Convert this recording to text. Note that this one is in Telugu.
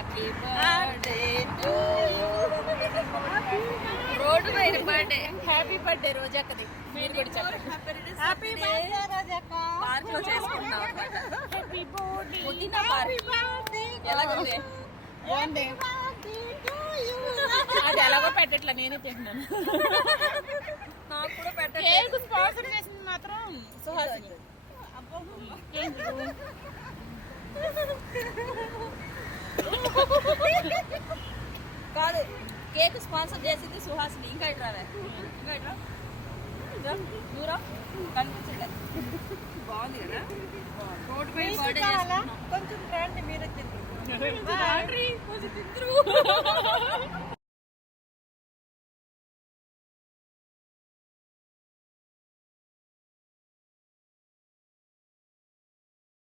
హ్యాపీ బర్త్డే టు రోడ్డు పైన బర్త్డే. హ్యాపీ బర్త్డే రోజక్కది. మీరు కూడా చెప్పండి. Happy birthday రోజక్క. పార్క్ లో చేసుకుంటాం అన్నమాట. హ్యాపీ బర్త్డే పుదీనా పార్క్. ఎలాగుంది? బాగుంది. అది ఎలాగో పెట్టట్లా, నేనే తింటున్నాను. నాకు కూడా పెట్టట్లేదు. స్పాన్సర్ చేసింది మాత్రం సుహాసిని. కాదు, కేక్ స్పాన్సర్ చేసింది సుహాసిని. ఇంకా ఇట్లా ఇంకా ఇట్లా దూరం కనిపించలేదు. బాగుంది కదా. రోడ్డు పై బర్త్డే చేసుకున్నాం. కొంచెం రండి, మీరు కొంచెం తిందరు.